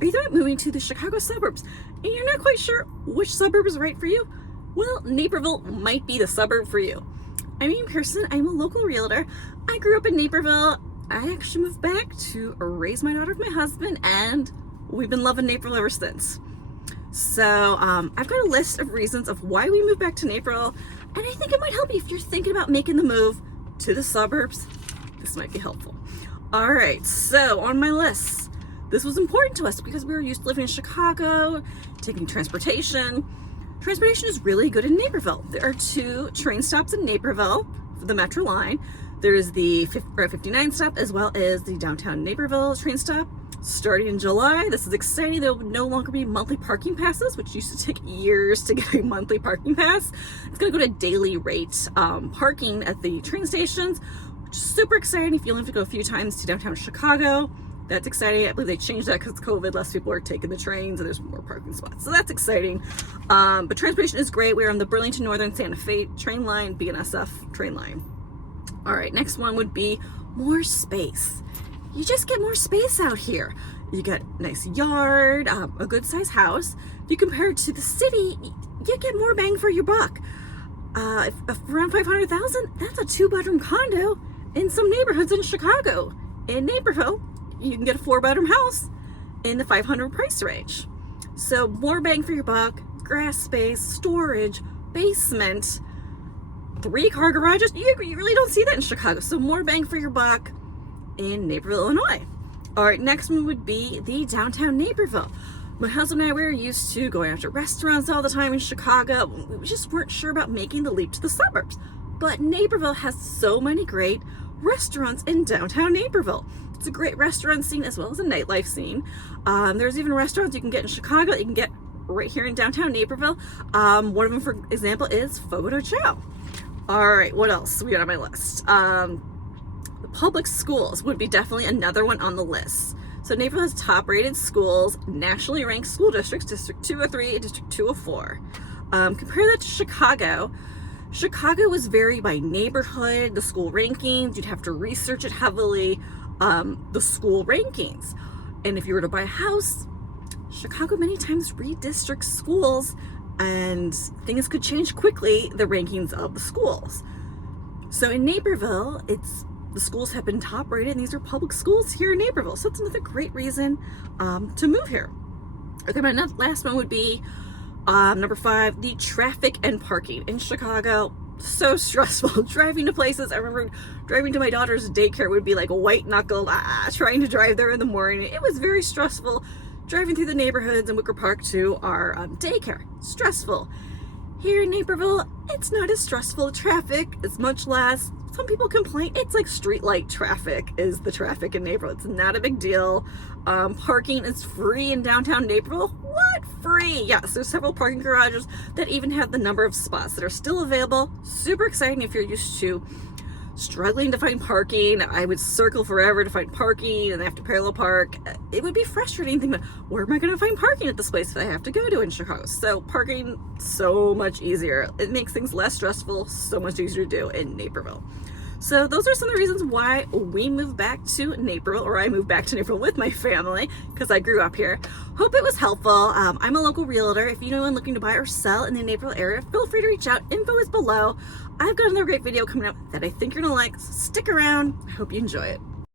Are you thinking about moving to the Chicago suburbs and you're not quite sure which suburb is right for you? Well, Naperville might be the suburb for you. I'm Amy Pearson. I'm a local realtor. I grew up in Naperville. I actually moved back to raise my daughter with my husband, and we've been loving Naperville ever since. So I've got a list of reasons of why we moved back to Naperville, and I think it might help you if you're thinking about making the move to the suburbs. This might be helpful. All right, so on my list, this was important to us because we were used to living in Chicago, taking transportation. Transportation is really good in Naperville. There are 2 train stops in Naperville for the Metro line. There's the 59 stop as well as the downtown Naperville train stop. Starting in July, this is exciting. There will no longer be monthly parking passes, which used to take years to get a monthly parking pass. It's going to go to daily rate parking at the train stations, which is super exciting. If you only have to go a few times to downtown Chicago, that's exciting. I believe they changed that because of COVID. Less people are taking the trains and there's more parking spots. So that's exciting. But transportation is great. We're on the Burlington Northern Santa Fe train line, BNSF train line. All right, next one would be more space. You just get more space out here. You get a nice yard, a good sized house. If you compare it to the city, you get more bang for your buck. If around $500,000, that's a 2-bedroom condo in some neighborhoods in Chicago. In Naperville, you can get a 4-bedroom house in the $500 price range. So more bang for your buck, grass space, storage, basement, 3-car garages. You really don't see that in Chicago. So more bang for your buck in Naperville, Illinois. All right, next one would be the downtown Naperville. My husband and I were used to going out to restaurants all the time in Chicago. We just weren't sure about making the leap to the suburbs. But Naperville has so many great restaurants in downtown Naperville. It's a great restaurant scene as well as a nightlife scene. There's even restaurants you can get in Chicago that you can get right here in downtown Naperville. One of them, for example, is Fogo de Chao. All right, what else we got on my list? The public schools would be definitely another one on the list. So Naperville has top-rated schools, nationally ranked school districts, District 203 and District 204. Compare that to Chicago. Chicago was varied by neighborhood, the school rankings. You'd have to research it heavily, the school rankings. And if you were to buy a house, Chicago many times redistricts schools, and things could change quickly, the rankings of the schools. So in Naperville, the schools have been top rated, and these are public schools here in Naperville. So it's another great reason to move here. Okay, my last one would be number 5, the traffic and parking in Chicago. So stressful driving to places. I remember driving to my daughter's daycare would be like a white knuckle, trying to drive there in the morning. It was very stressful driving through the neighborhoods in Wicker Park to our daycare. Stressful. Here in Naperville, it's not as stressful. Traffic is much less. Some people complain it's like streetlight traffic is the traffic in Naperville. It's not a big deal. Parking is free in downtown Naperville. What? Free? Yes, there's several parking garages that even have the number of spots that are still available. Super exciting if you're used to struggling to find parking. I would circle forever to find parking and I have to parallel park. It would be frustrating thinking, where am I going to find parking at this place that I have to go to in Chicago? So parking, so much easier. It makes things less stressful, so much easier to do in Naperville. So those are some of the reasons why we moved back to Naperville, or I moved back to Naperville with my family because I grew up here. Hope it was helpful. I'm a local realtor. If you know anyone looking to buy or sell in the Naperville area, feel free to reach out. Info is below. I've got another great video coming up that I think you're gonna like. So stick around. I hope you enjoy it.